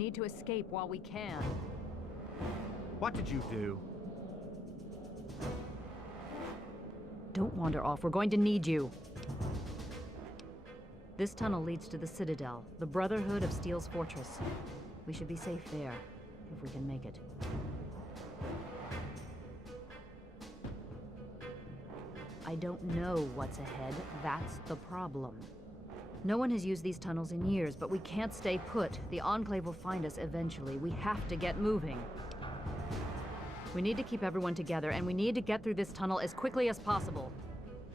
need to escape while we can. What did you do? Don't wander off. We're going to need you. This tunnel leads to the Citadel, the Brotherhood of Steel's fortress. We should be safe there, if we can make it. I don't know what's ahead. That's the problem. No one has used these tunnels in years, but we can't stay put. The Enclave will find us eventually. We have to get moving. We need to keep everyone together, and we need to get through this tunnel as quickly as possible.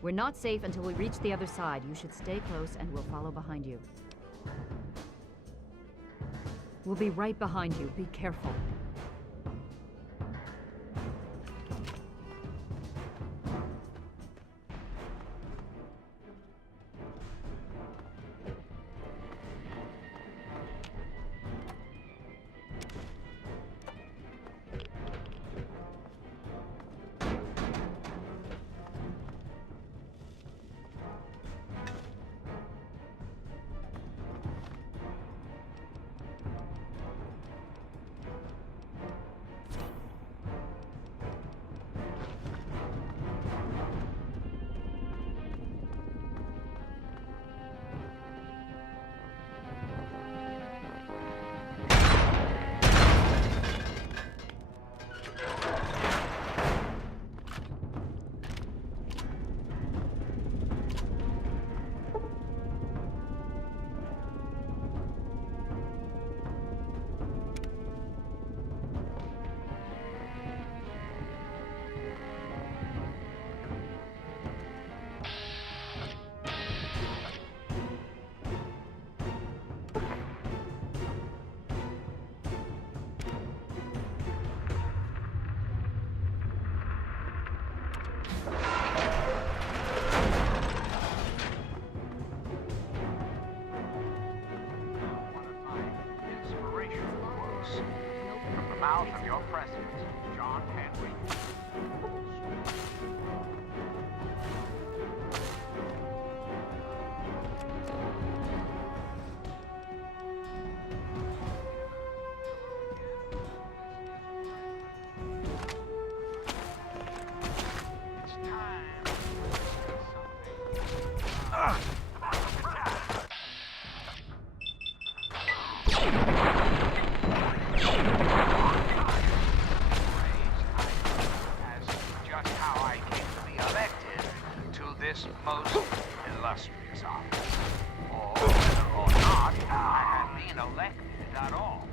We're not safe until we reach the other side. You should stay close, and we'll follow behind you. We'll be right behind you. Be careful. Mouth of your president, John Henry. It's time to something. This most illustrious office, or whether or not I have been elected at all.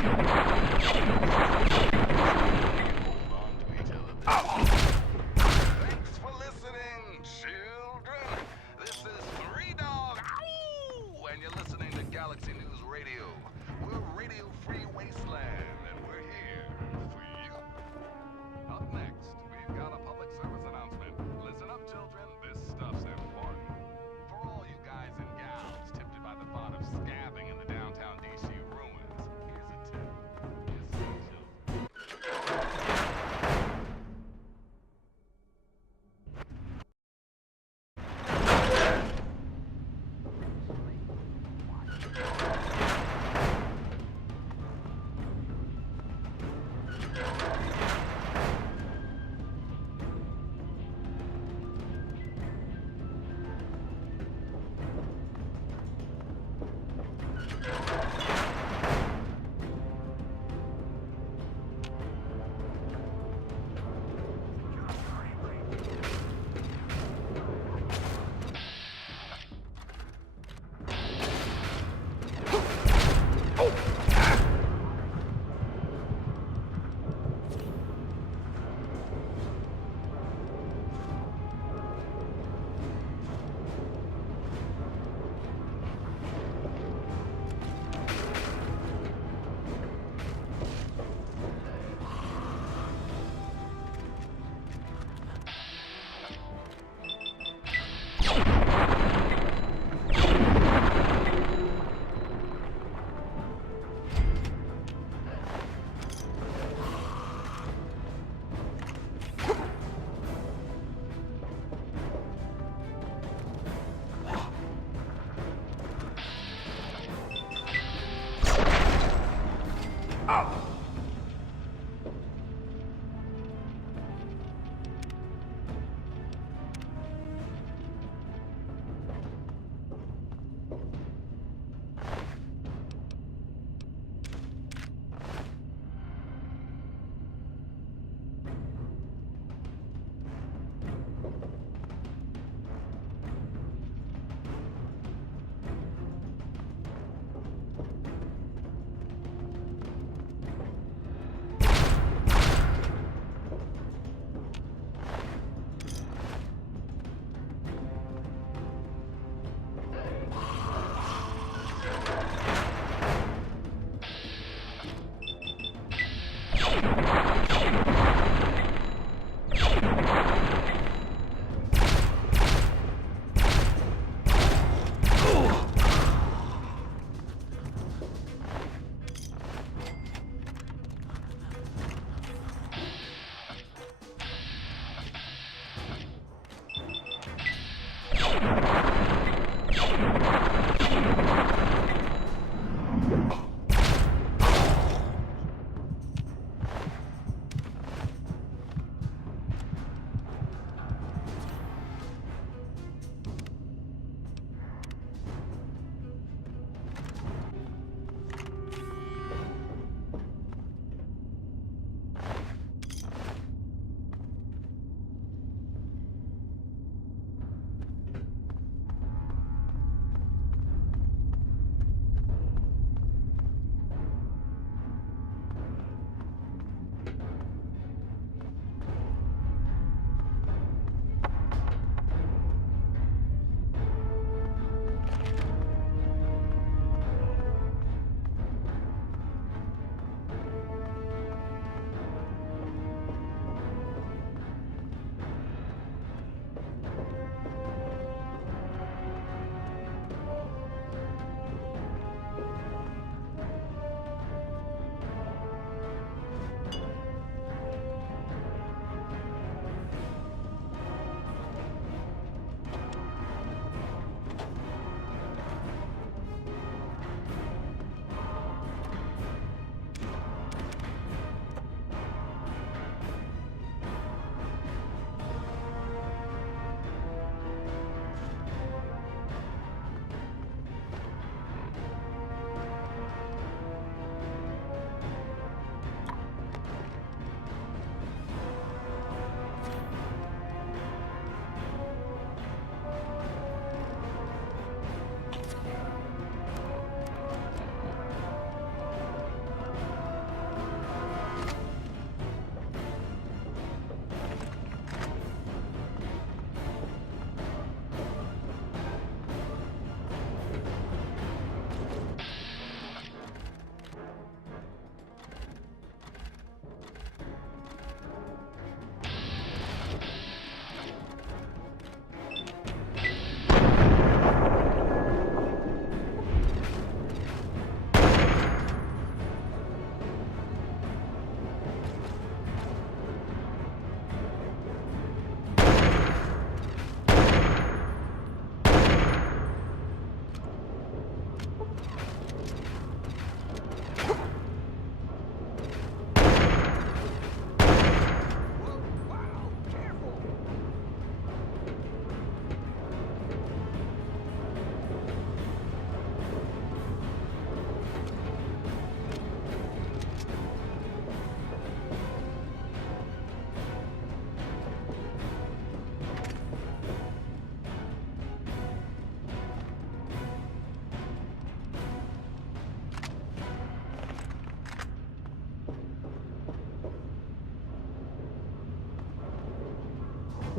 Thanks for listening, children. This is Three Dog, ow! And you're listening to Galaxy News Radio. We're Radio Free Wasteland, and we're here for you. Up next, we've got a public service announcement. Listen up, children. This stuff's important. For all you guys and gals tempted by the thought of scabbing in the downtown DC ruins, here's a tip. You see, children,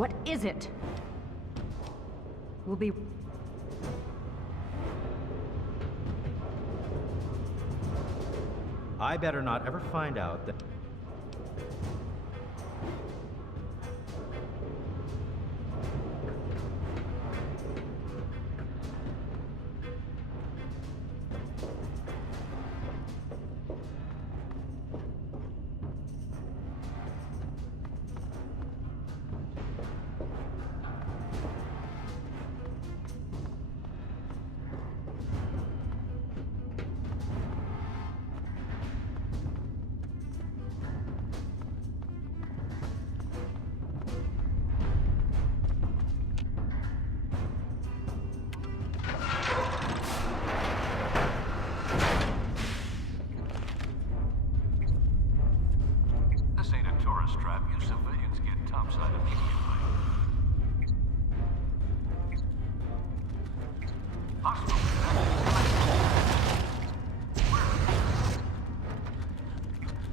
What is it? We'll be... I better not ever find out that... This ain't a tourist trap. You civilians get topside immediately. Hostile. Where?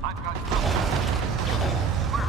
I've got Where?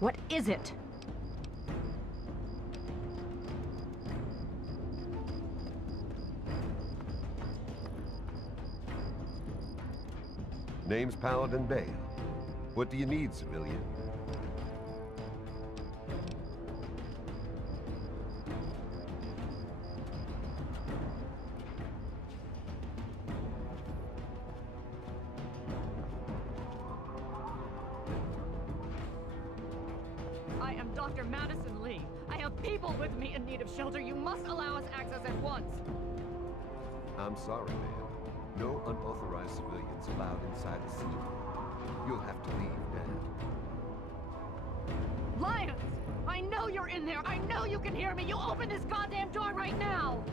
What is it? Name's Paladin Bale. What do you need, civilian? I am Dr. Madison Lee. I have people with me in need of shelter. You must allow us access at once. I'm sorry, man. No unauthorized civilians allowed inside the city. You'll have to leave now. Lions! I know you're in there! I know you can hear me! You open this goddamn door right now!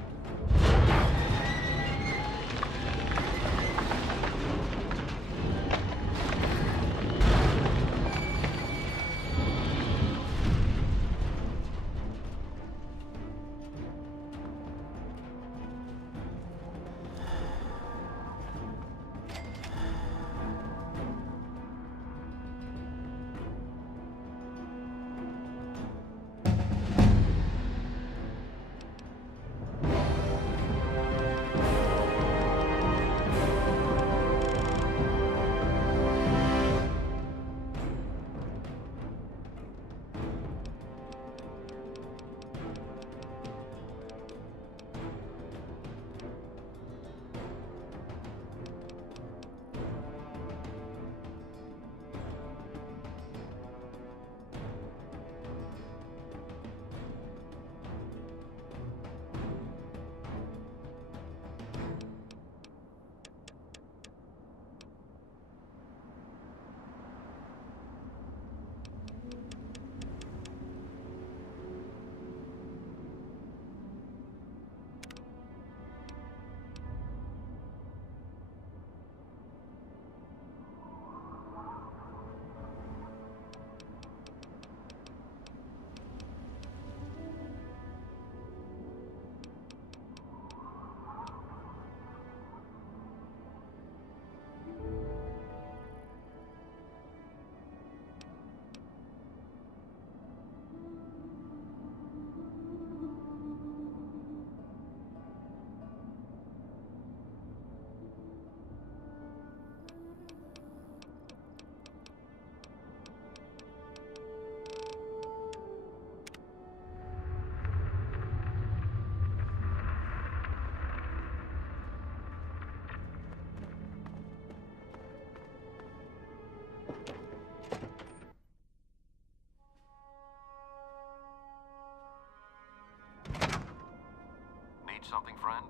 something, friend?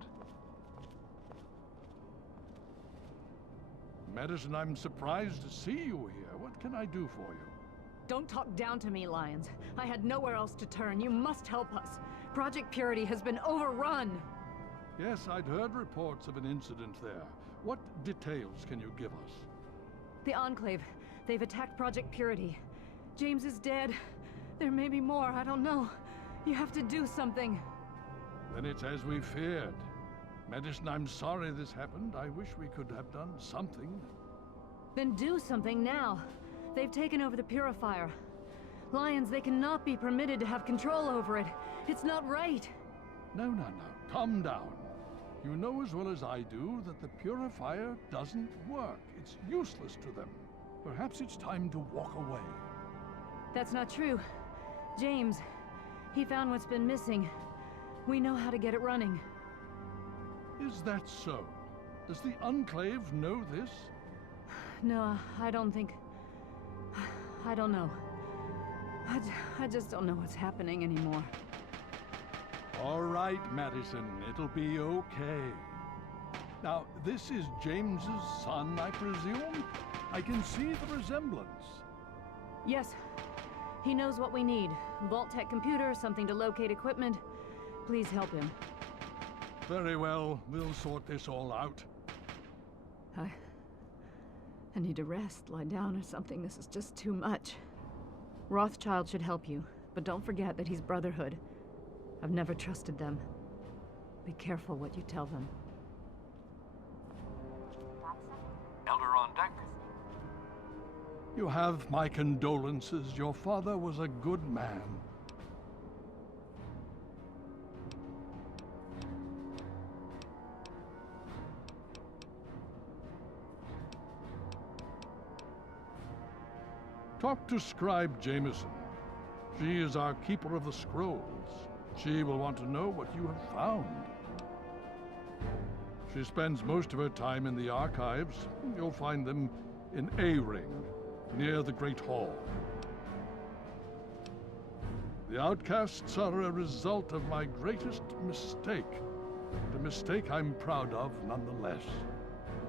Madison, I'm surprised to see you here. What can I do for you? Don't talk down to me, Lyons. I had nowhere else to turn. You must help us. Project Purity has been overrun. Yes, I'd heard reports of an incident there. What details can you give us? The Enclave. They've attacked Project Purity. James is dead. There may be more, I don't know. You have to do something. Then it's as we feared. Madison, I'm sorry this happened. I wish we could have done something. Then do something now. They've taken over the Purifier. Lyons, they cannot be permitted to have control over it. It's not right. No. Calm down. You know as well as I do that the Purifier doesn't work. It's useless to them. Perhaps it's time to walk away. That's not true. James, he found what's been missing. We know how to get it running. Is that so? Does the Enclave know this? No, I don't think... I don't know. I just don't know what's happening anymore. All right, Madison, it'll be okay. Now, this is James's son, I presume? I can see the resemblance. Yes. He knows what we need. Vault-Tec computer, something to locate equipment. Please help him. Very well, we'll sort this all out. I need to rest, lie down or something. This is just too much. Rothschild should help you, but don't forget that he's Brotherhood. I've never trusted them. Be careful what you tell them. Elder on deck? You have my condolences. Your father was a good man. Talk to Scribe Jameson. She is our keeper of the scrolls. She will want to know what you have found. She spends most of her time in the archives. You'll find them in A-Ring, near the Great Hall. The outcasts are a result of my greatest mistake, but a mistake I'm proud of nonetheless.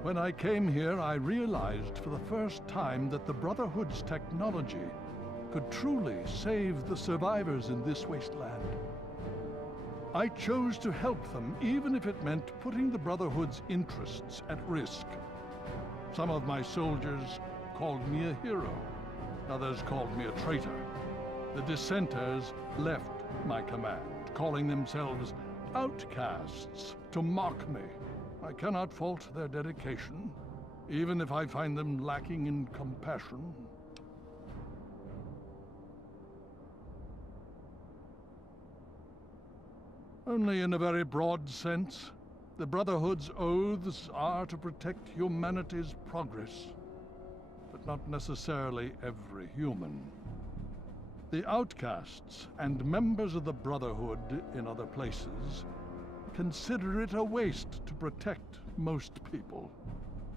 When I came here, I realized for the first time that the Brotherhood's technology could truly save the survivors in this wasteland. I chose to help them, even if it meant putting the Brotherhood's interests at risk. Some of my soldiers called me a hero. Others called me a traitor. The dissenters left my command, calling themselves outcasts to mock me. I cannot fault their dedication, even if I find them lacking in compassion. Only in a very broad sense. The Brotherhood's oaths are to protect humanity's progress, but not necessarily every human. The outcasts and members of the Brotherhood in other places consider it a waste to protect most people.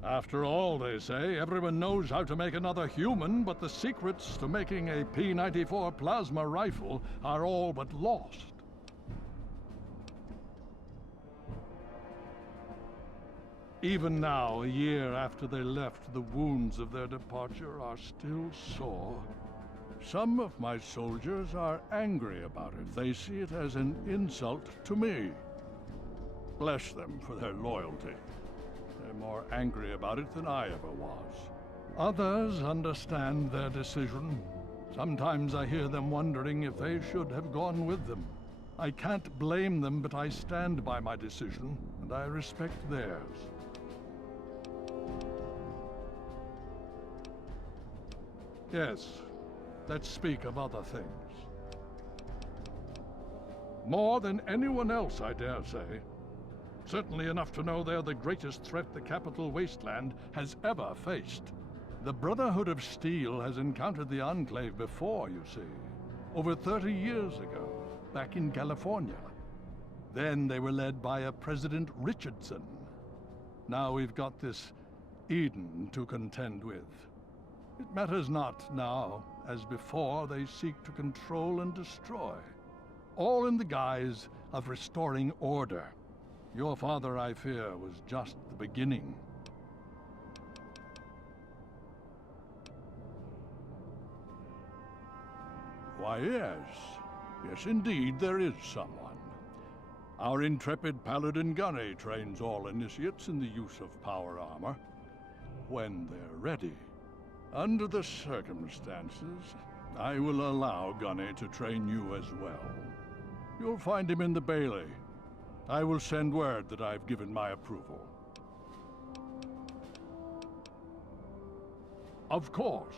After all, they say, everyone knows how to make another human, but the secrets to making a P-94 plasma rifle are all but lost. Even now, a year after they left, the wounds of their departure are still sore. Some of my soldiers are angry about it. They see it as an insult to me. Bless them for their loyalty. They're more angry about it than I ever was. Others understand their decision. Sometimes I hear them wondering if they should have gone with them. I can't blame them, but I stand by my decision, and I respect theirs. Yes, let's speak of other things. More than anyone else, I dare say. Certainly enough to know they're the greatest threat the capital wasteland has ever faced. The Brotherhood of Steel has encountered the Enclave before, you see. Over 30 years ago, back in California. Then they were led by a President Richardson. Now we've got this Eden to contend with. It matters not now, as before they seek to control and destroy. All in the guise of restoring order. Your father, I fear, was just the beginning. Why, yes. Yes, indeed, there is someone. Our intrepid paladin Gunny trains all initiates in the use of power armor. When they're ready. Under the circumstances, I will allow Gunny to train you as well. You'll find him in the Bailey. I will send word that I've given my approval. Of course.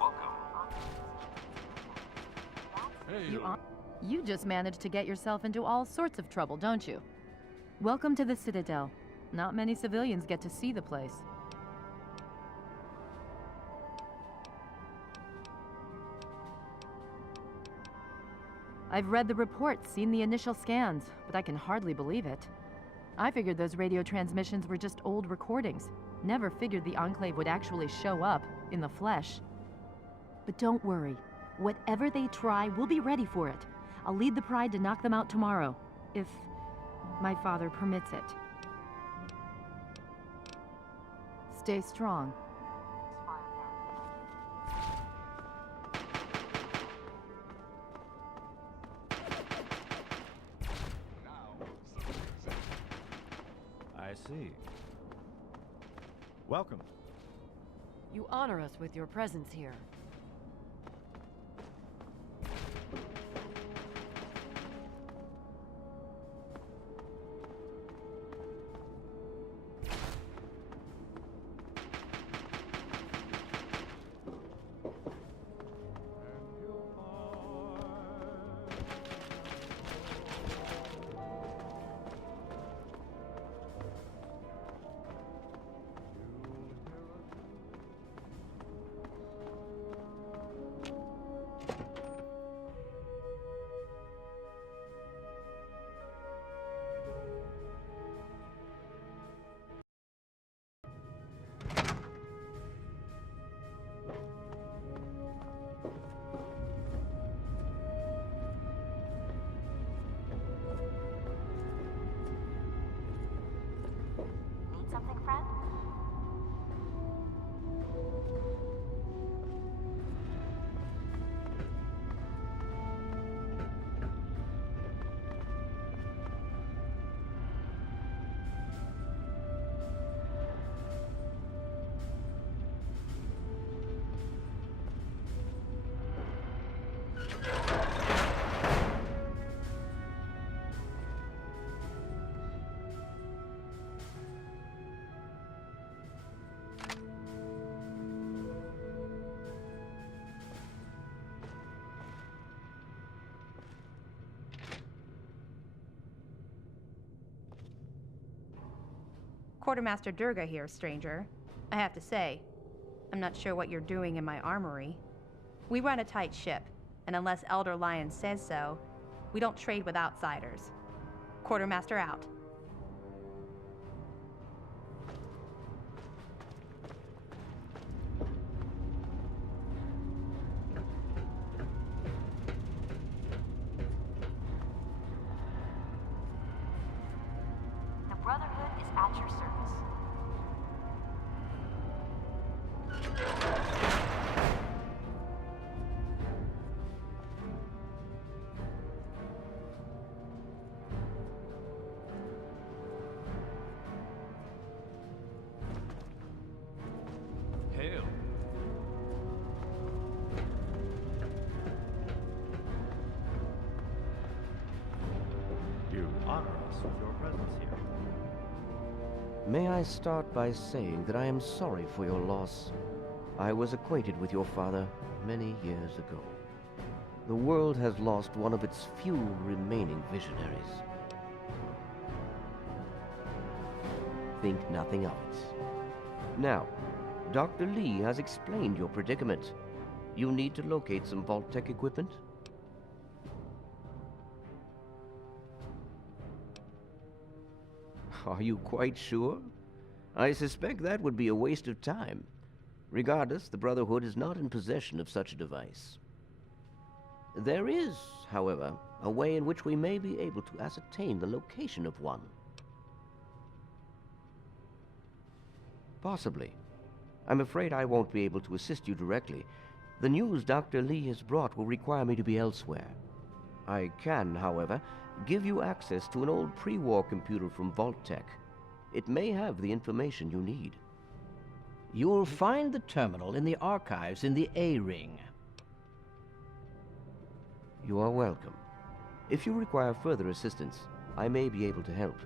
Welcome. Hey, You just managed to get yourself into all sorts of trouble, don't you? Welcome to the Citadel. Not many civilians get to see the place. I've read the reports, seen the initial scans, but I can hardly believe it. I figured those radio transmissions were just old recordings. Never figured the Enclave would actually show up, in the flesh. But don't worry. Whatever they try, we'll be ready for it. I'll lead the Pride to knock them out tomorrow, if my father permits it. Stay strong. I see. Welcome. You honor us with your presence here. Need something, friend? Quartermaster Durga here, stranger. I have to say, I'm not sure what you're doing in my armory. We run a tight ship, and unless Elder Lion says so, we don't trade with outsiders. Quartermaster out. The Brotherhood is at your service. Hail. You honor us with your presence here. May I start by saying that I am sorry for your loss. I was acquainted with your father many years ago. The world has lost one of its few remaining visionaries. Think nothing of it. Now, Dr. Lee has explained your predicament. You need to locate some Vault-Tec equipment. Are you quite sure? I suspect that would be a waste of time. Regardless, the Brotherhood is not in possession of such a device. There is, however, a way in which we may be able to ascertain the location of one. Possibly. I'm afraid I won't be able to assist you directly. The news Dr. Lee has brought will require me to be elsewhere. I can, however, give you access to an old pre-war computer from Vault-Tec. It may have the information you need. You'll find the terminal in the archives in the A-Ring. You are welcome. If you require further assistance, I may be able to help.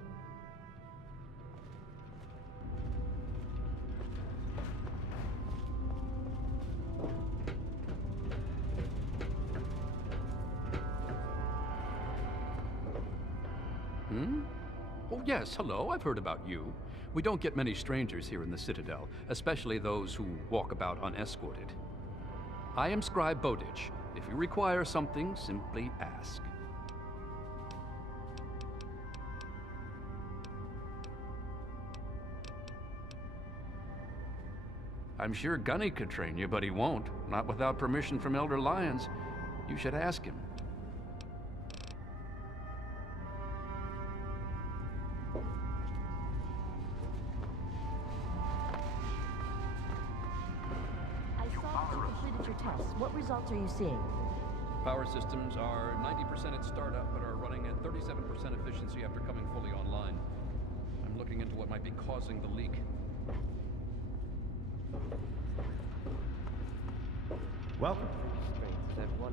Oh, yes, hello, I've heard about you. We don't get many strangers here in the Citadel, especially those who walk about unescorted. I am Scribe Bowditch. If you require something, simply ask. I'm sure Gunny could train you, but he won't. Not without permission from Elder Lyons. You should ask him. What results are you seeing? Power systems are 90% at startup, but are running at 37% efficiency after coming fully online. I'm looking into what might be causing the leak. Welcome. Strength is at 100%.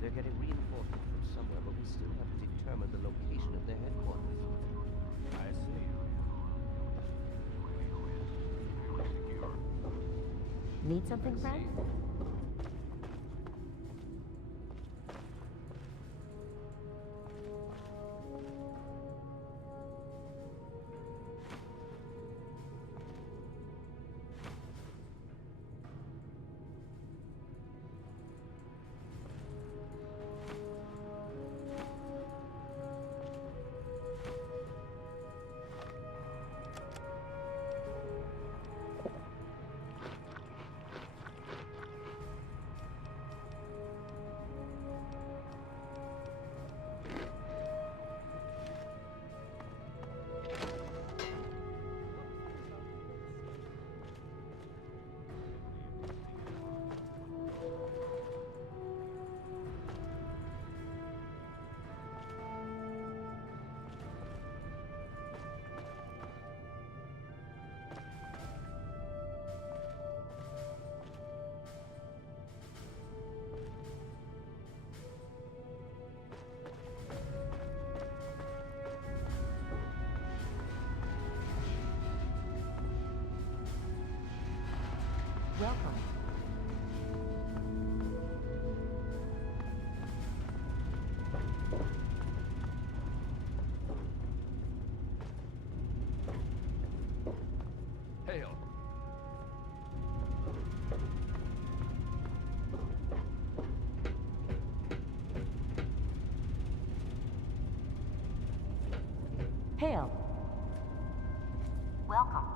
They're getting reinforcements from somewhere, but we still have to determine the location of their headquarters. I see. Need something, friend? Welcome. Hail. Hail. Welcome.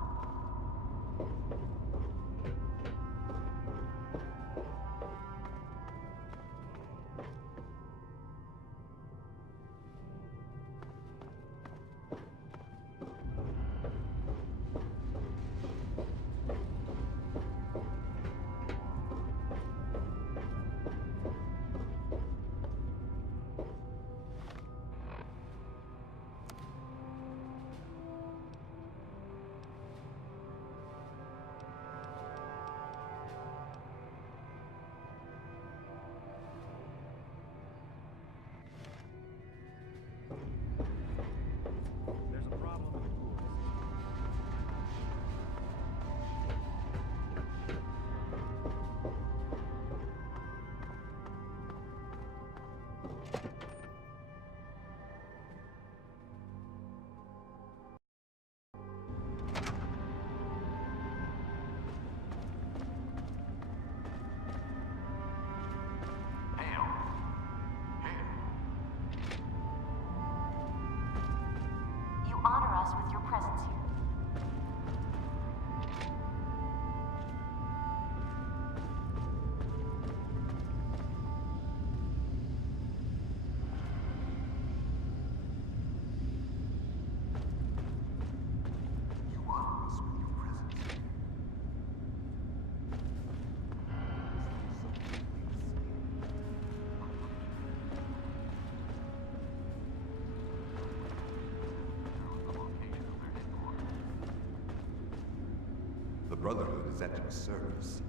is at your service.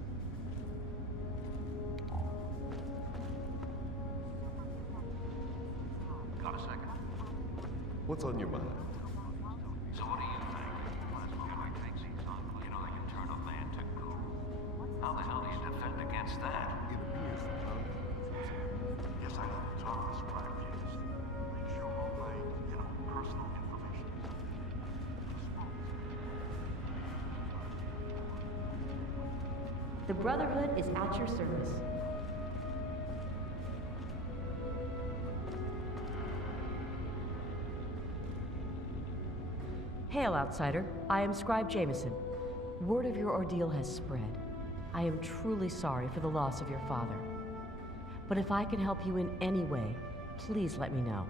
Got a second? What's on your mind? So what do you think? Can we take these on? You know they can turn a man to goo. How the hell do you defend against that? It appears that Yes, I know. It's all this private is. Make sure all my, personal information is up. The Brotherhood is at your service. Hail, outsider. I am Scribe Jameson. Word of your ordeal has spread. I am truly sorry for the loss of your father. But if I can help you in any way, please let me know.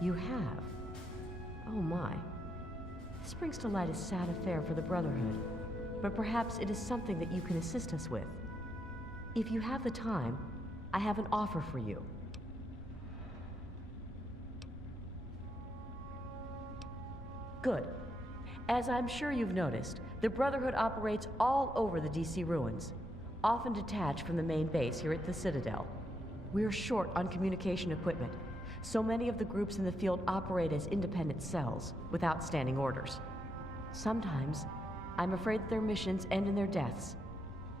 You have? Oh my. This brings to light a sad affair for the Brotherhood, but perhaps it is something that you can assist us with. If you have the time, I have an offer for you. Good. As I'm sure you've noticed, the Brotherhood operates all over the DC ruins, often detached from the main base here at the Citadel. We're short on communication equipment, so many of the groups in the field operate as independent cells, without standing orders. Sometimes, I'm afraid that their missions end in their deaths.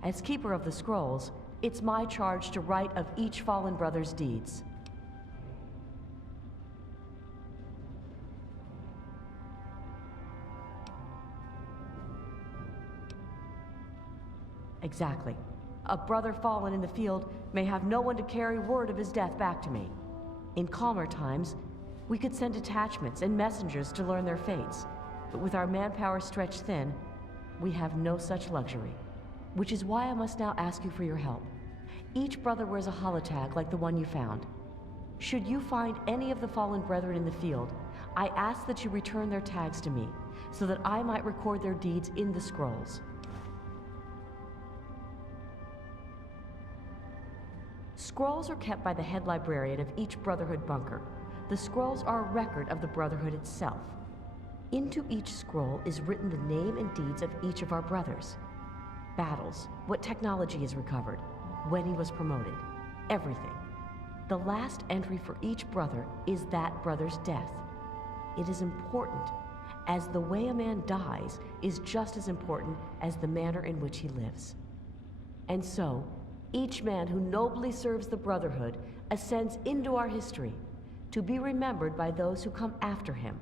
As Keeper of the Scrolls, it's my charge to write of each fallen brother's deeds. Exactly. A brother fallen in the field may have no one to carry word of his death back to me. In calmer times, we could send detachments and messengers to learn their fates, but with our manpower stretched thin, we have no such luxury. Which is why I must now ask you for your help. Each brother wears a holotag like the one you found. Should you find any of the fallen brethren in the field, I ask that you return their tags to me, so that I might record their deeds in the scrolls. Scrolls are kept by the head librarian of each Brotherhood bunker. The scrolls are a record of the Brotherhood itself. Into each scroll is written the name and deeds of each of our brothers. Battles, what technology is recovered, when he was promoted, everything. The last entry for each brother is that brother's death. It is important, as the way a man dies is just as important as the manner in which he lives. And so, each man who nobly serves the Brotherhood ascends into our history, to be remembered by those who come after him.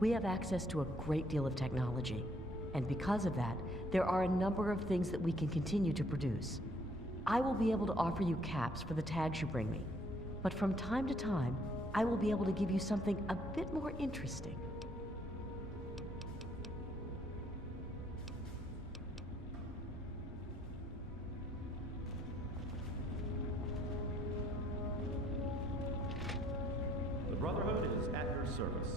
We have access to a great deal of technology, and because of that, there are a number of things that we can continue to produce. I will be able to offer you caps for the tags you bring me, but from time to time, I will be able to give you something a bit more interesting. The Brotherhood is at your service.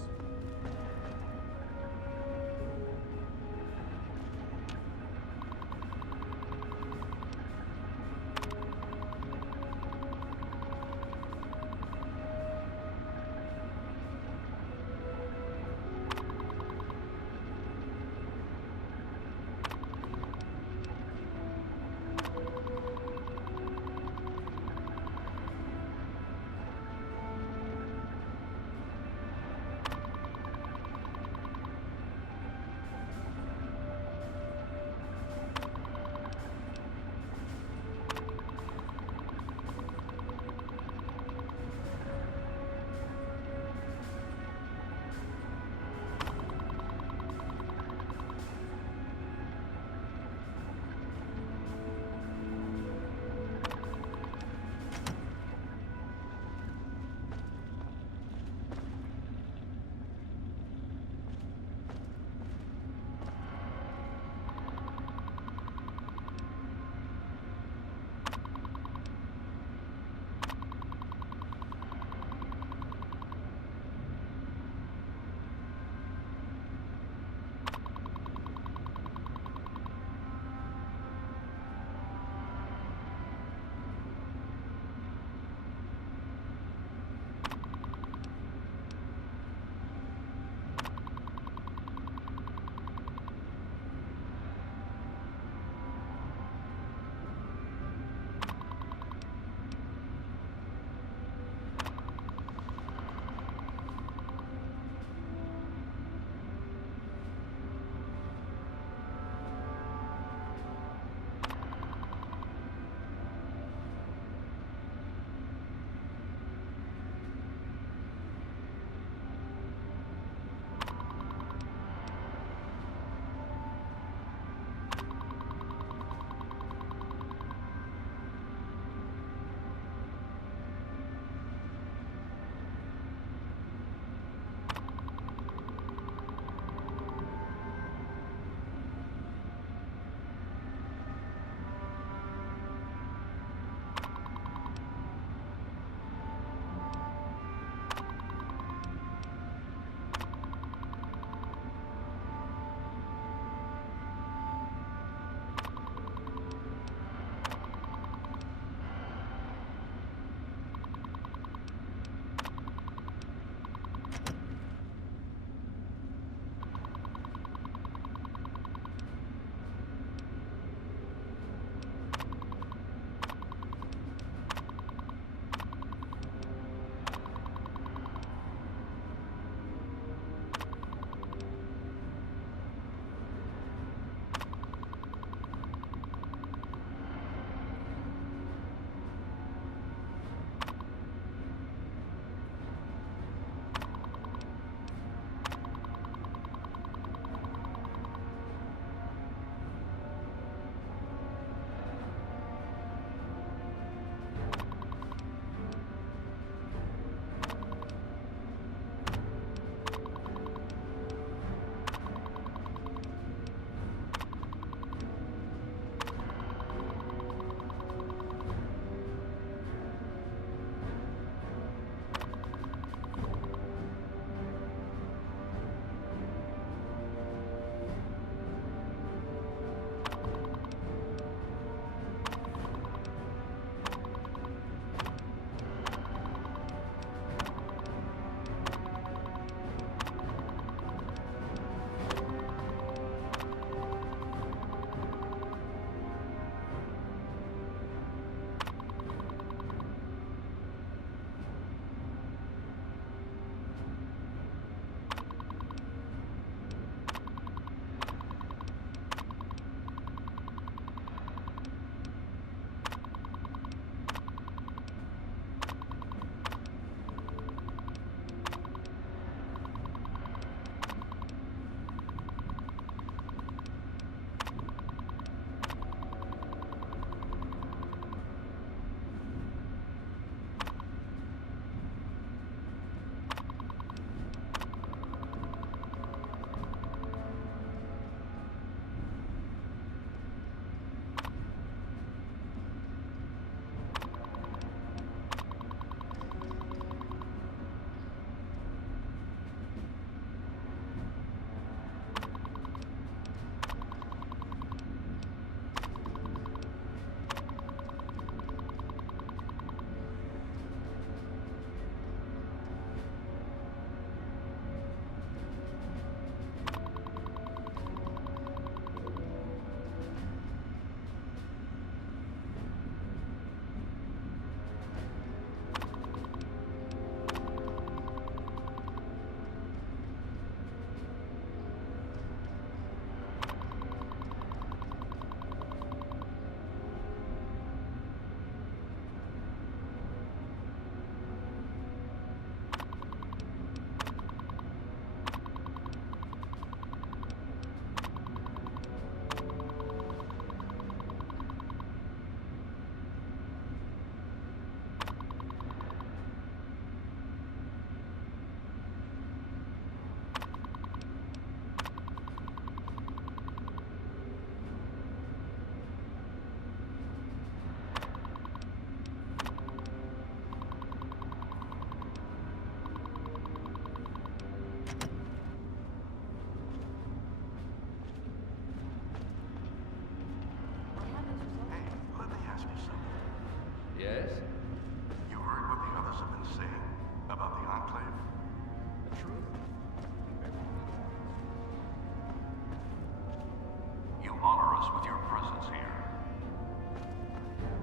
us with your presence here.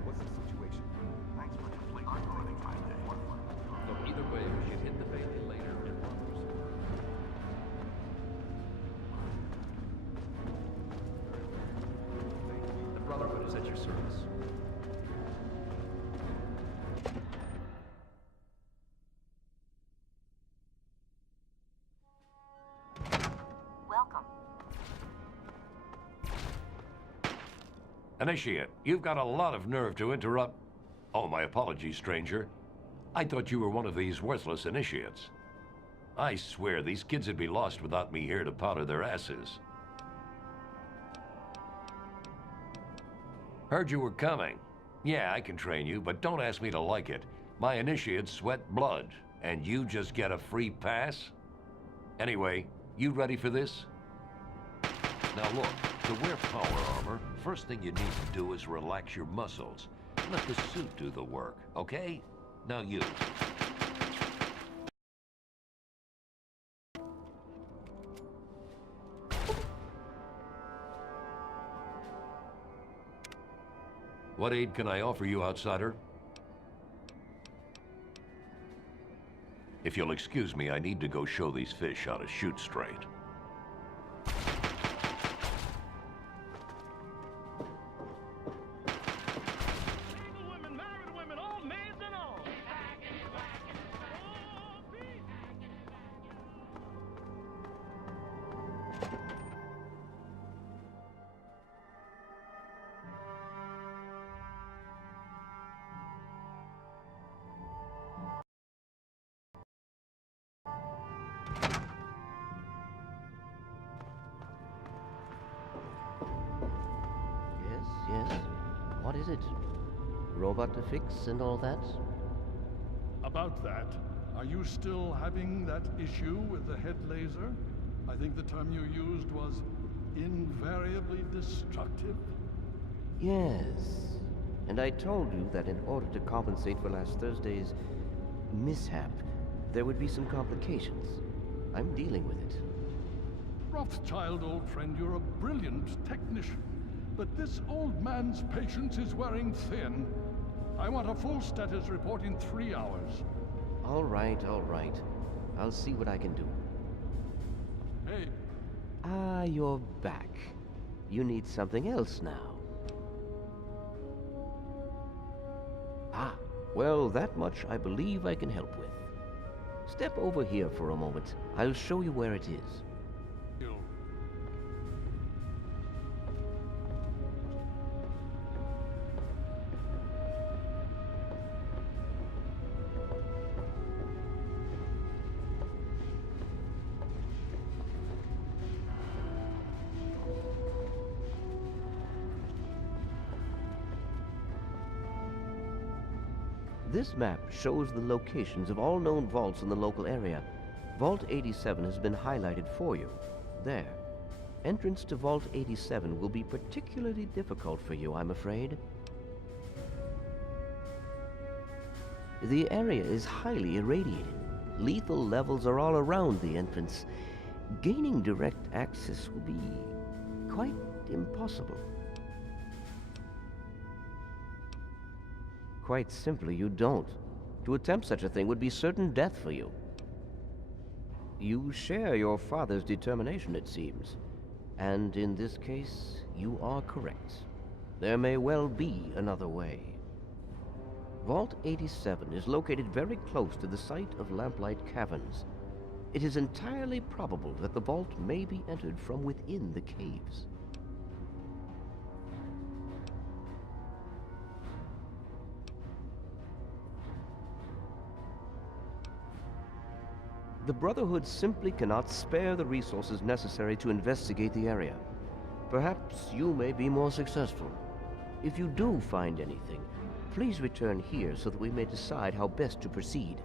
What's the situation? Thanks for completing ruining my day. So either way, we should hit the Bailey later and run for some. The Brotherhood is at your service. Welcome. Initiate, you've got a lot of nerve to interrupt. Oh, my apologies, stranger. I thought you were one of these worthless initiates. I swear these kids would be lost without me here to powder their asses. Heard you were coming. Yeah, I can train you, but don't ask me to like it. My initiates sweat blood, and you just get a free pass? Anyway, you ready for this? Now look, to wear power armor, first thing you need to do is relax your muscles. Let the suit do the work, okay? Now you. What aid can I offer you, outsider? If you'll excuse me, I need to go show these fish how to shoot straight. Yes. What is it? Robot to fix and all that? About that, are you still having that issue with the head laser? I think the term you used was invariably destructive. Yes. And I told you that in order to compensate for last Thursday's mishap, there would be some complications. I'm dealing with it. Rothschild, old friend, you're a brilliant technician. But this old man's patience is wearing thin. I want a full status report in 3 hours. All right. I'll see what I can do. Hey. Ah, you're back. You need something else now. Ah, well, that much I believe I can help with. Step over here for a moment. I'll show you where it is. This map shows the locations of all known vaults in the local area. Vault 87 has been highlighted for you. There. Entrance to Vault 87 will be particularly difficult for you, I'm afraid. The area is highly irradiated. Lethal levels are all around the entrance. Gaining direct access will be quite impossible. Quite simply, you don't. To attempt such a thing would be certain death for you. You share your father's determination, it seems. And in this case, you are correct. There may well be another way. Vault 87 is located very close to the site of Lamplight Caverns. It is entirely probable that the vault may be entered from within the caves. The Brotherhood simply cannot spare the resources necessary to investigate the area. Perhaps you may be more successful. If you do find anything, please return here so that we may decide how best to proceed.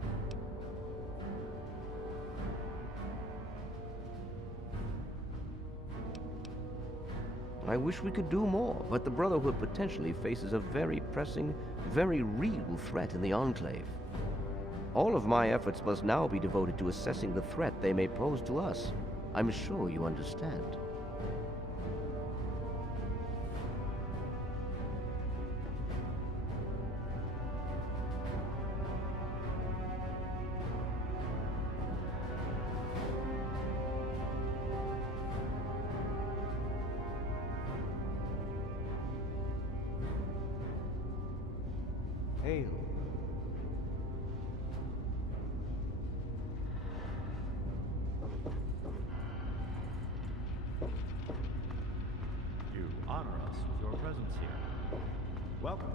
I wish we could do more, but the Brotherhood potentially faces a very pressing, very real threat in the Enclave. All of my efforts must now be devoted to assessing the threat they may pose to us. I'm sure you understand. Hail. You honor us with your presence here. Welcome.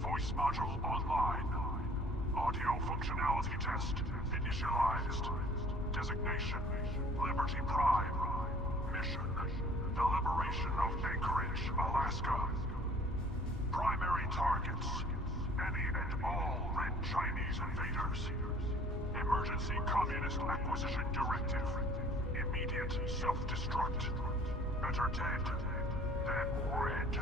Voice module online. Audio functionality test initialized. Designation, Liberty Prime. Mission, the liberation of Anchorage, Alaska. Primary targets, any and all Red Chinese invaders. Emergency Communist Acquisition Directive. Immediate self-destruct. Better dead than red.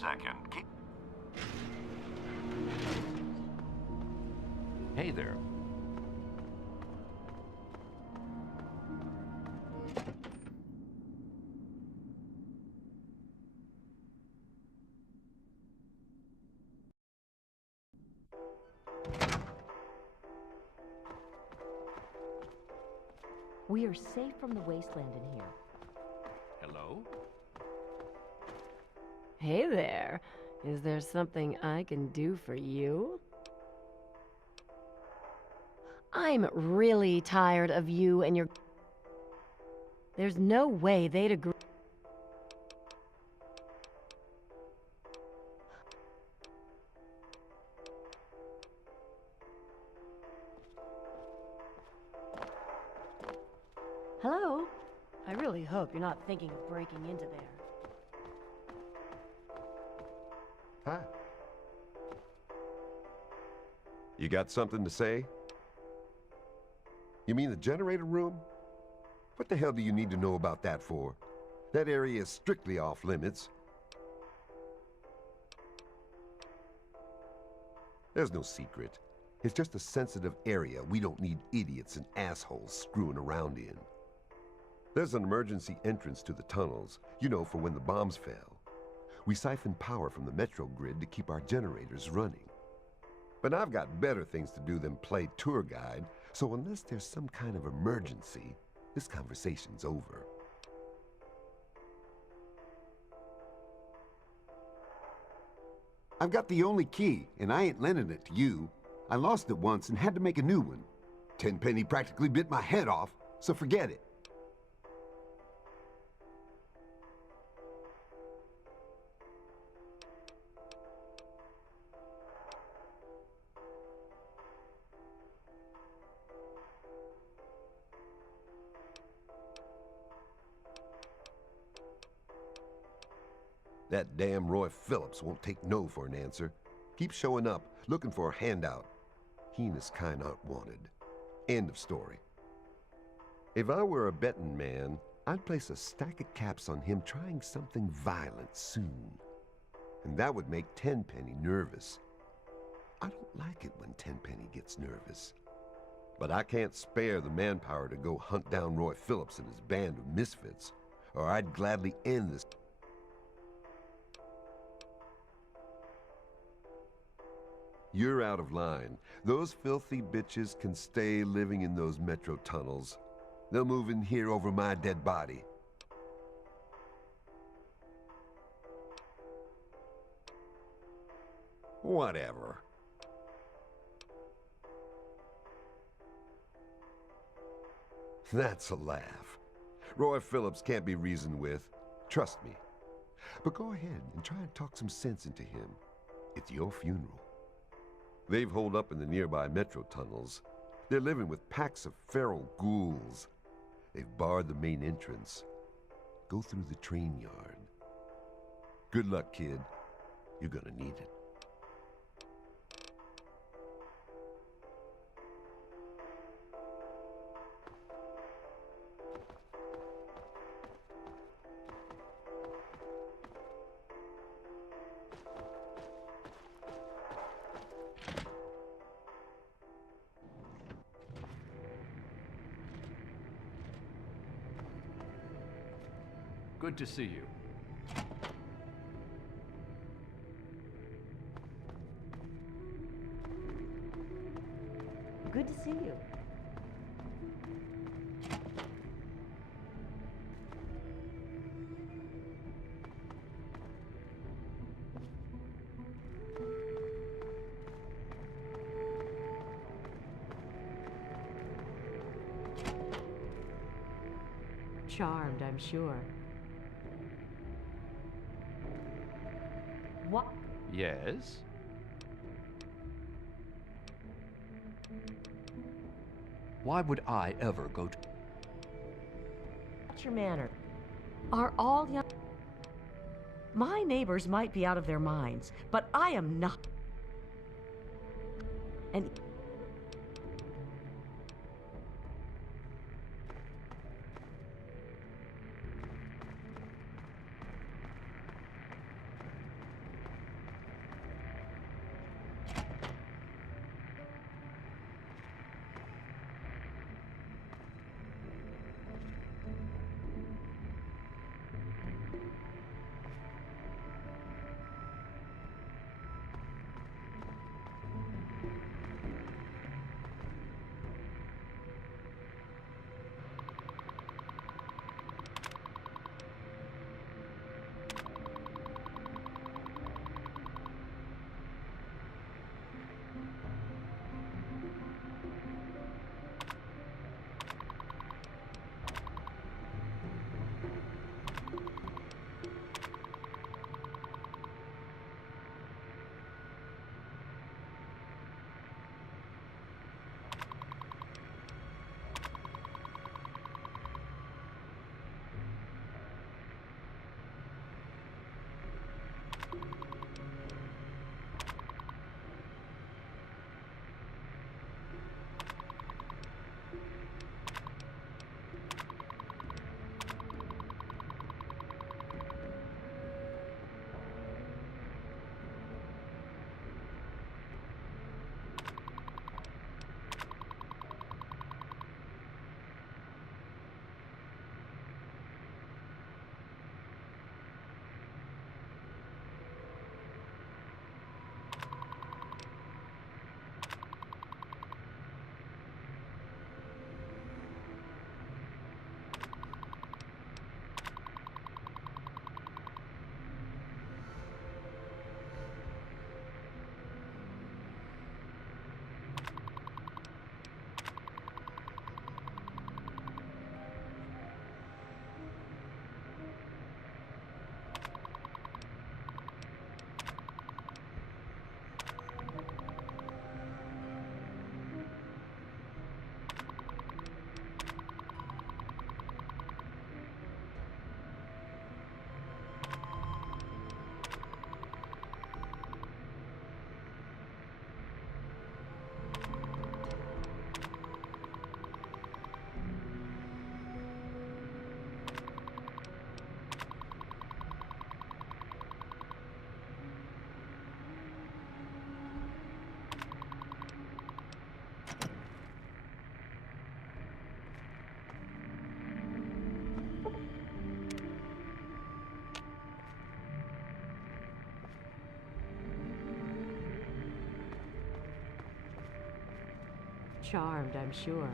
second. Keep... Hey there. We are safe from the wasteland in here. Hello? Hey there. Is there something I can do for you? I'm really tired of you and your... There's no way they'd agree... Hello? I really hope you're not thinking of breaking into there. Hi. You got something to say? You mean the generator room? What the hell do you need to know about that for? That area is strictly off limits. There's no secret. It's just a sensitive area we don't need idiots and assholes screwing around in. There's an emergency entrance to the tunnels, you know, for when the bombs fell. We siphon power from the metro grid to keep our generators running. But I've got better things to do than play tour guide, so unless there's some kind of emergency, this conversation's over. I've got the only key, and I ain't lending it to you. I lost it once and had to make a new one. Tenpenny practically bit my head off, so forget it. That damn Roy Phillips won't take no for an answer. Keep showing up, looking for a handout. He and his kind aren't wanted. End of story. If I were a betting man, I'd place a stack of caps on him trying something violent soon. And that would make Tenpenny nervous. I don't like it when Tenpenny gets nervous. But I can't spare the manpower to go hunt down Roy Phillips and his band of misfits, or I'd gladly end this. You're out of line. Those filthy bitches can stay living in those metro tunnels. They'll move in here over my dead body. Whatever. That's a laugh. Roy Phillips can't be reasoned with. Trust me. But go ahead and try and talk some sense into him. It's your funeral. They've holed up in the nearby metro tunnels. They're living with packs of feral ghouls. They've barred the main entrance. Go through the train yard. Good luck, kid. You're gonna need it. Good to see you. Good to see you. Charmed, I'm sure. What? Yes? Why would I ever go to... What's your manner? Are all young... My neighbors might be out of their minds, but I am not. And... Charmed, I'm sure.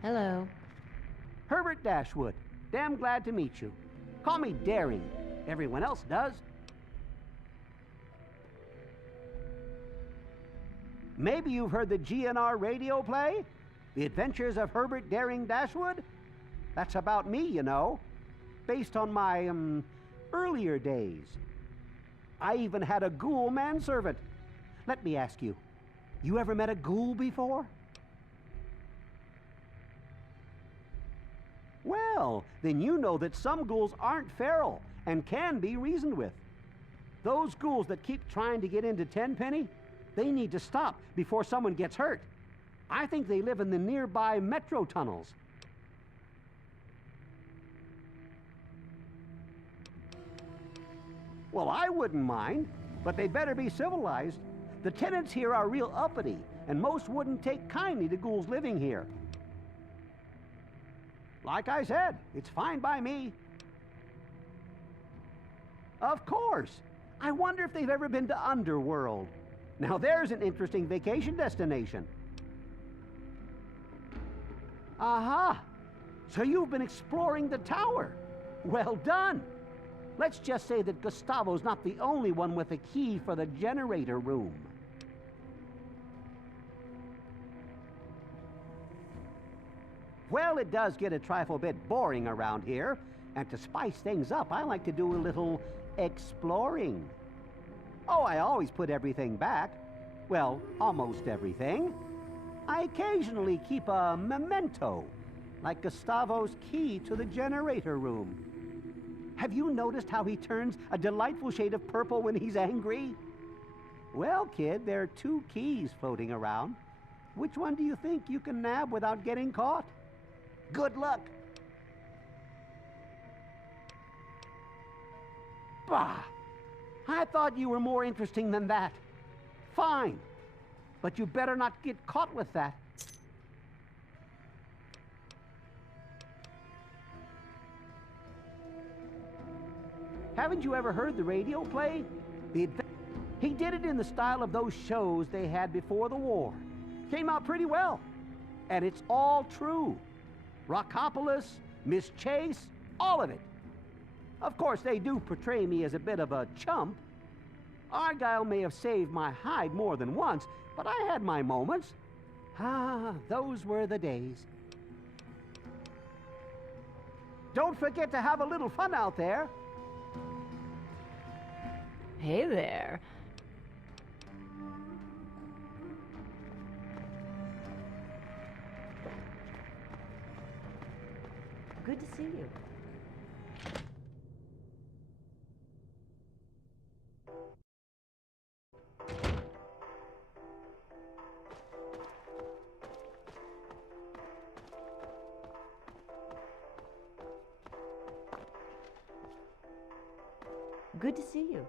Hello. Herbert Dashwood. Damn glad to meet you. Call me Daring. Everyone else does. Maybe you've heard the GNR radio play? The Adventures of Herbert Daring Dashwood? That's about me, you know. Based on my, earlier days. I even had a ghoul manservant. Let me ask you, you ever met a ghoul before? Well, then you know that some ghouls aren't feral and can be reasoned with. Those ghouls that keep trying to get into Tenpenny, they need to stop before someone gets hurt. I think they live in the nearby metro tunnels. Well, I wouldn't mind, but they'd better be civilized. The tenants here are real uppity, and most wouldn't take kindly to ghouls living here. Like I said, it's fine by me. Of course. I wonder if they've ever been to Underworld. Now there's an interesting vacation destination. Aha! So you've been exploring the tower. Well done. Let's just say that Gustavo's not the only one with a key for the generator room. Well, it does get a trifle bit boring around here, and to spice things up, I like to do a little exploring. Oh, I always put everything back. Well, almost everything. I occasionally keep a memento, like Gustavo's key to the generator room. Have you noticed how he turns a delightful shade of purple when he's angry? Well, kid, there are 2 keys floating around. Which one do you think you can nab without getting caught? Good luck. Bah! I thought you were more interesting than that. Fine. But you better not get caught with that. Haven't you ever heard the radio play? He did it in the style of those shows they had before the war. Came out pretty well. And it's all true. Rockopolis, Miss Chase, all of it. Of course, they do portray me as a bit of a chump. Argyle may have saved my hide more than once, but I had my moments. Ah, those were the days. Don't forget to have a little fun out there. Hey there. Good to see you. Good to see you.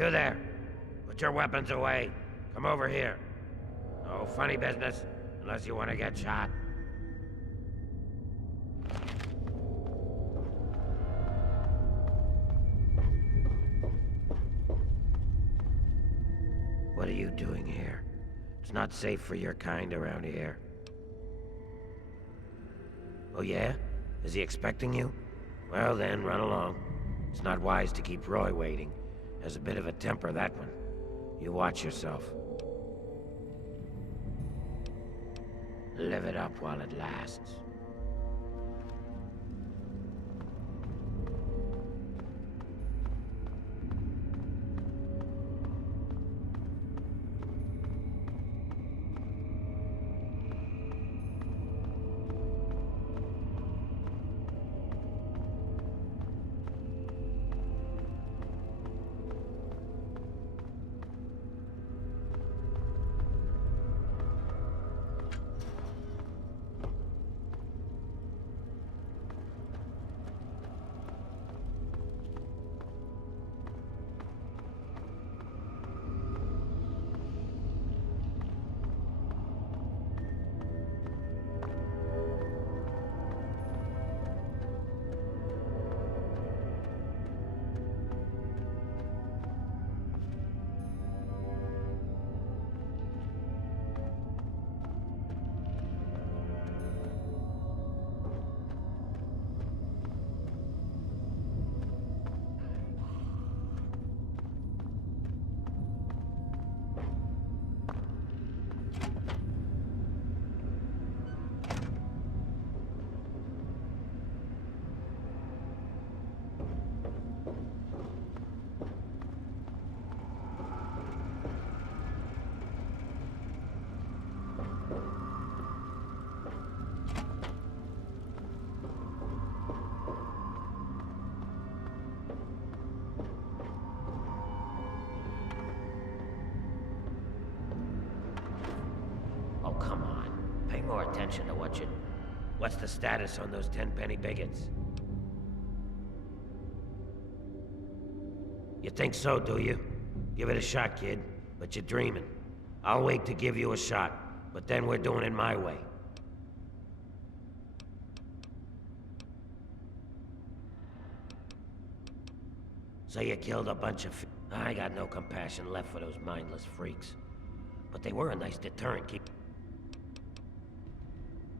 You there. Put your weapons away. Come over here. No funny business, unless you want to get shot. What are you doing here? It's not safe for your kind around here. Oh yeah? Is he expecting you? Well then, run along. It's not wise to keep Roy waiting. Has a bit of a temper, that one. You watch yourself. Live it up while it lasts. more attention to what you... What's the status on those 10-penny bigots? You think so, do you? Give it a shot, kid. But you're dreaming. I'll wait to give you a shot, but then we're doing it my way. So you killed a bunch of... I got no compassion left for those mindless freaks. But they were a nice deterrent.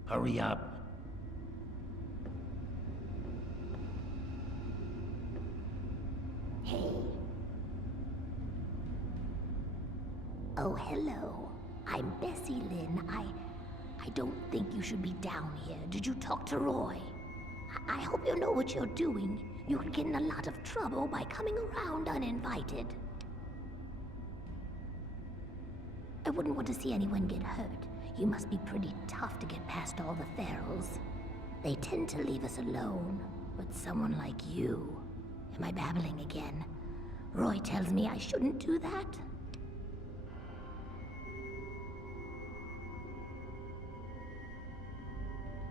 Hurry up. Hey. Oh, hello. I'm Bessie Lynn. I don't think you should be down here. Did you talk to Roy? I hope you know what you're doing. You could get in a lot of trouble by coming around uninvited. I wouldn't want to see anyone get hurt. You must be pretty tough to get past all the ferals. They tend to leave us alone, but someone like you... Am I babbling again? Roy tells me I shouldn't do that.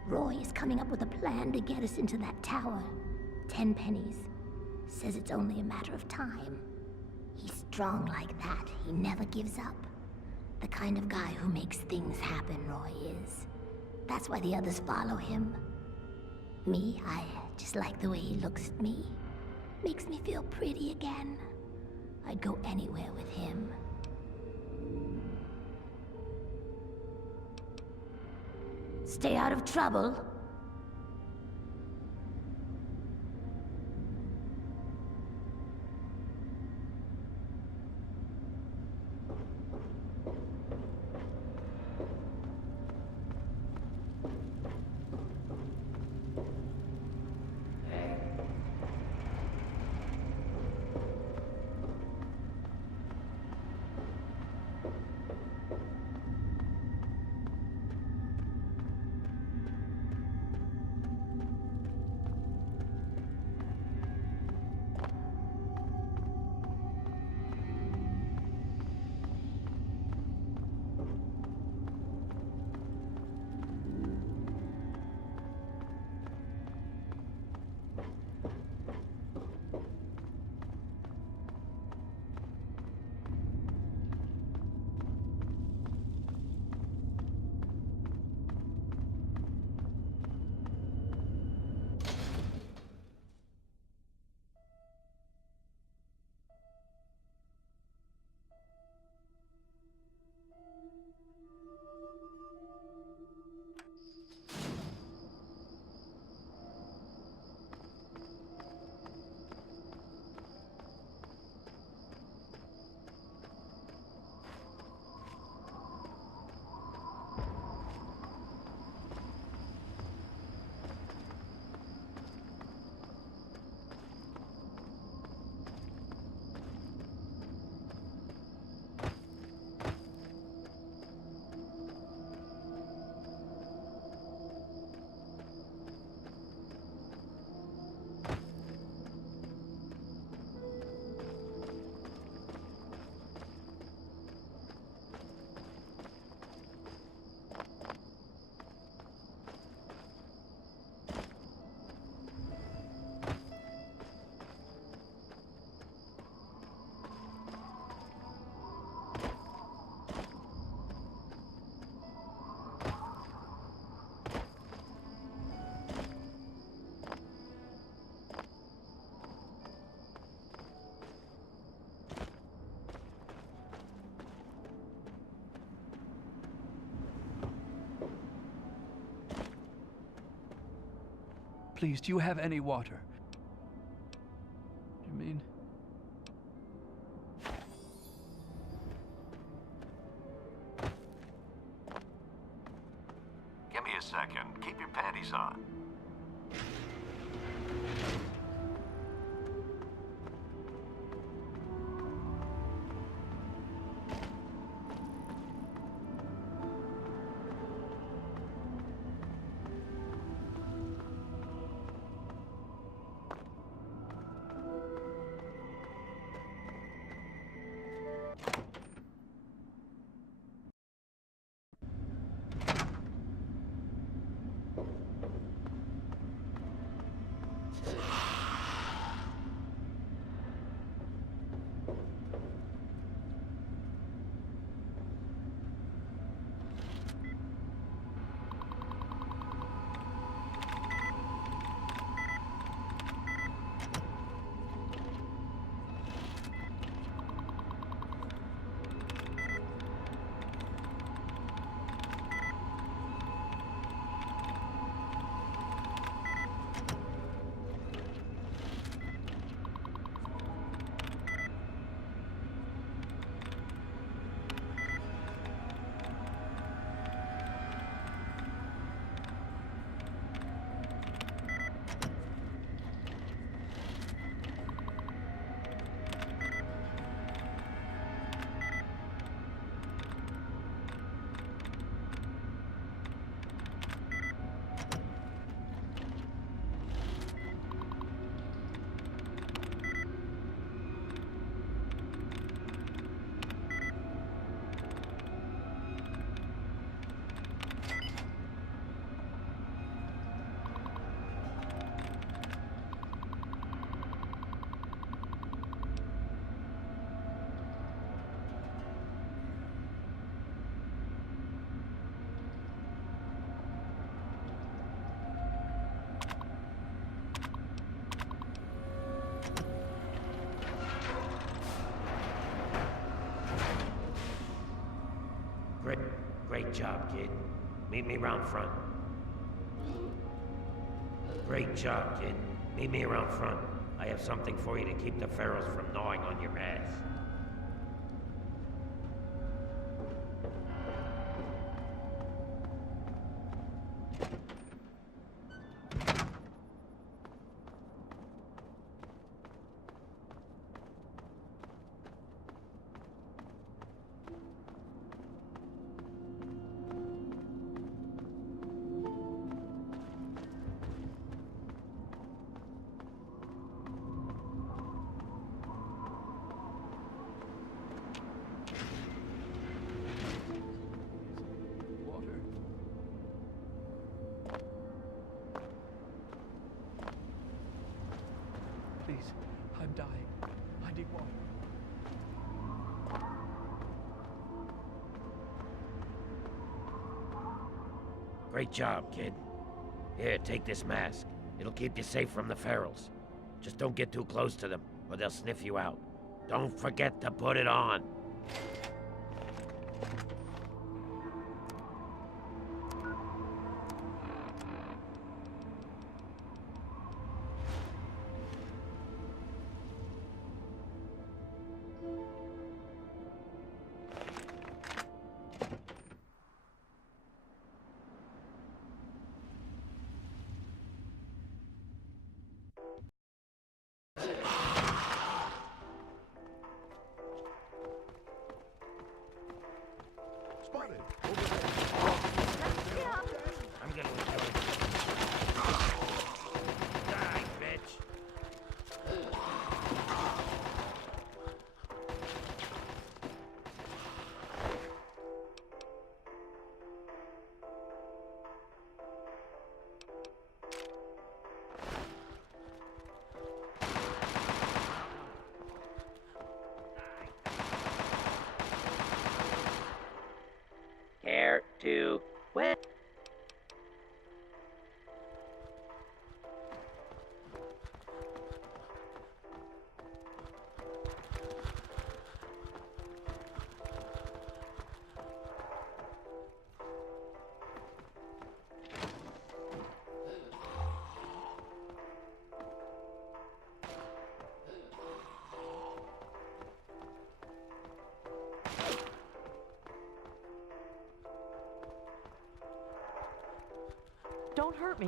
Roy is coming up with a plan to get us into that tower. 10 pennies. Says it's only a matter of time. He's strong like that. He never gives up. The kind of guy who makes things happen, Roy is. That's why the others follow him. Me, I just like the way he looks at me. Makes me feel pretty again. I'd go anywhere with him. Stay out of trouble. Please, do you have any water? You mean? Give me a second. Keep your panties on. Great job, kid. Meet me around front. Great job, kid. Meet me around front. I have something for you to keep the pharaohs from gnawing on your ass. Please, I'm dying. I need water. Great job, kid. Here, take this mask. It'll keep you safe from the ferals. Just don't get too close to them, or they'll sniff you out. Don't forget to put it on. Spotted! I'm gonna enjoy it. Die, bitch! Care to wet? Don't hurt me.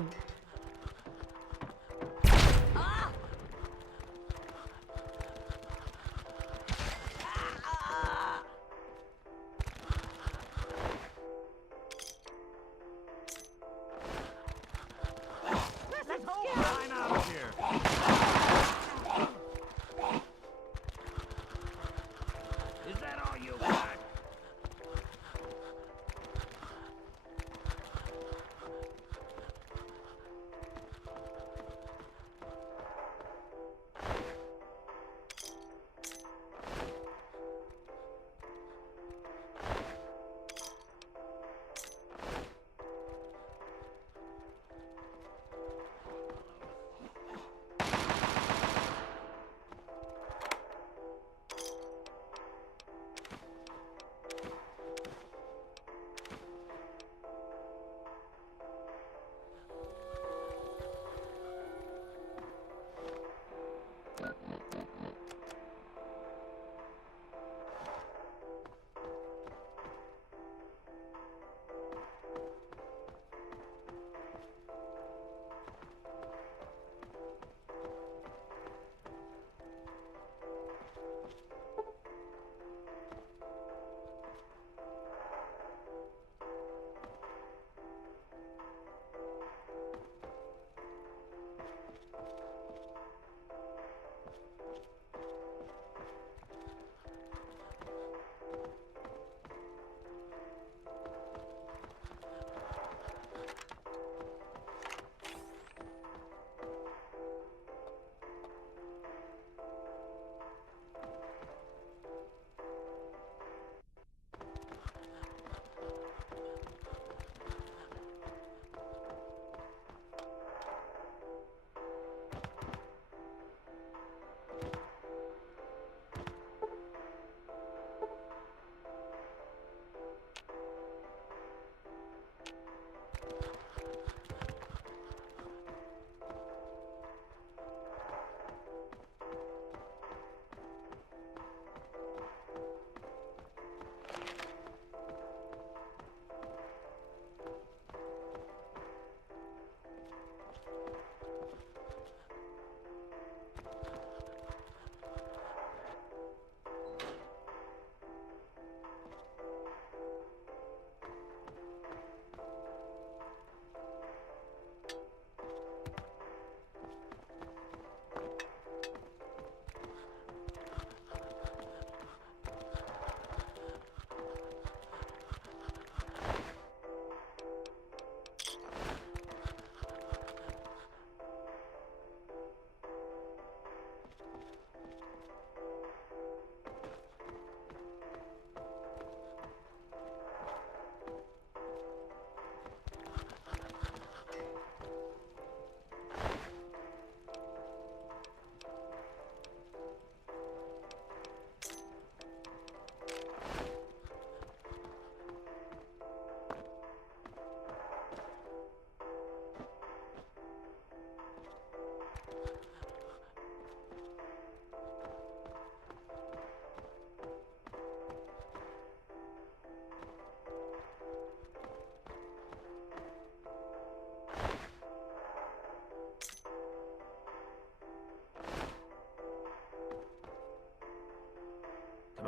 Let's go! Line out of here! Is that all you got?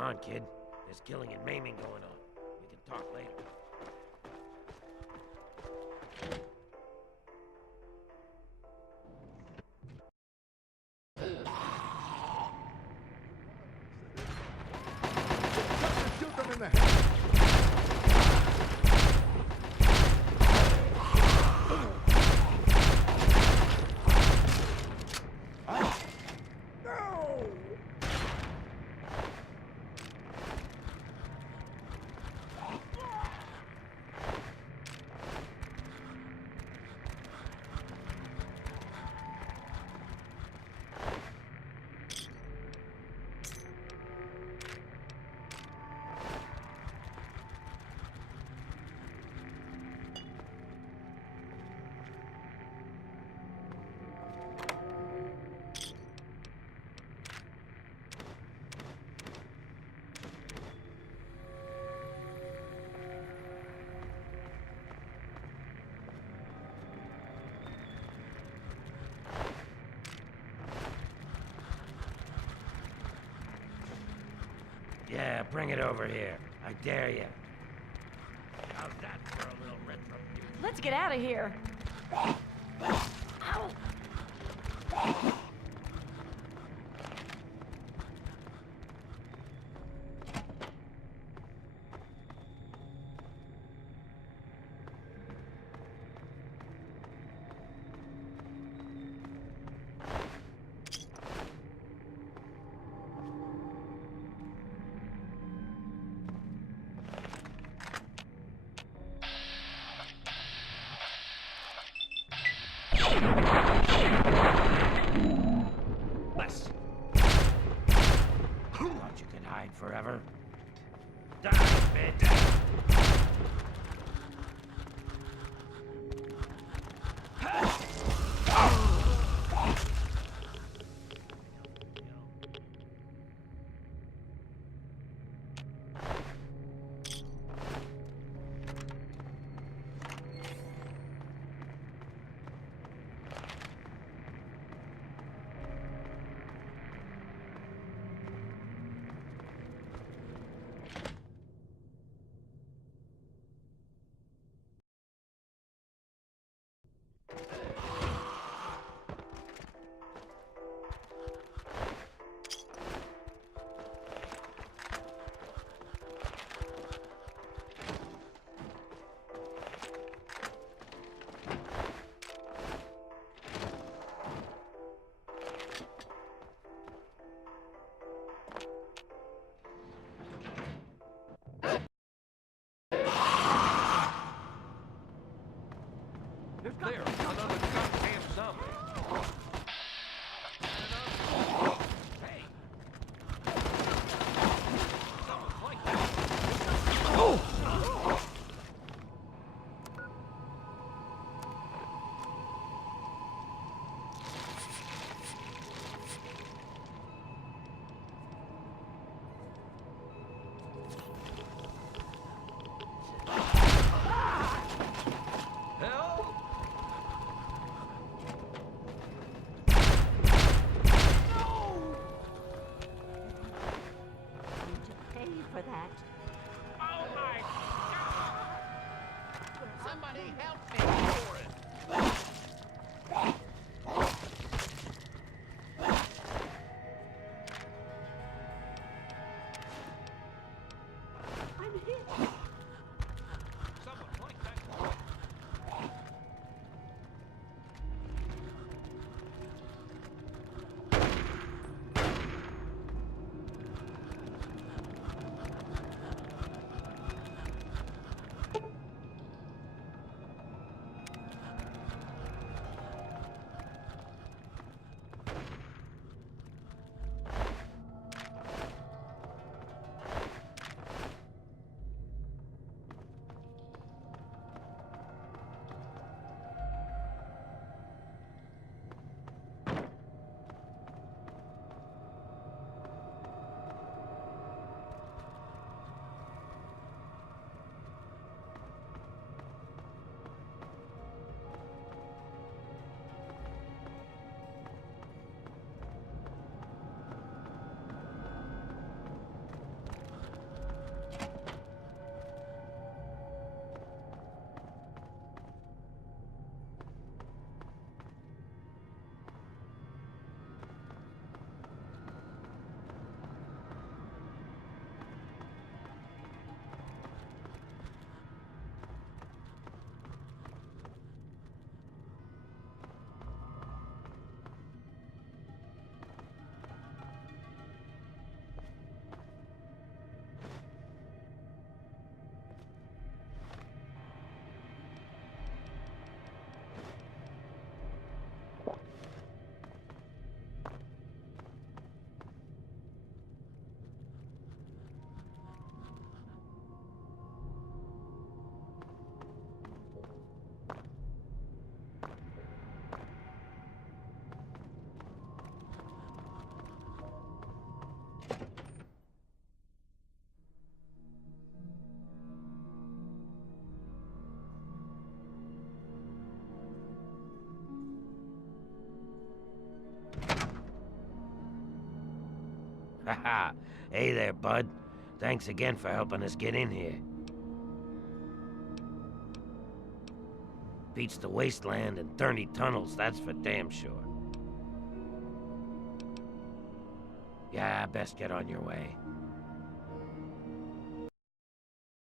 on, kid. There's killing and maiming going on. We can talk later. Shoot them in the head! Yeah, bring it over here. I dare you. How's that for a little retro? Let's get out of here. Less. Thought you could hide forever? Die, bitch! There, another goddamn zombie. Hey. Someone like that. Oh! For that. Oh my God! Somebody help me for it! I'm hit. Someone like that. Haha. Hey there, bud. Thanks again for helping us get in here. Beats the wasteland and 30 tunnels, that's for damn sure. Yeah, best get on your way.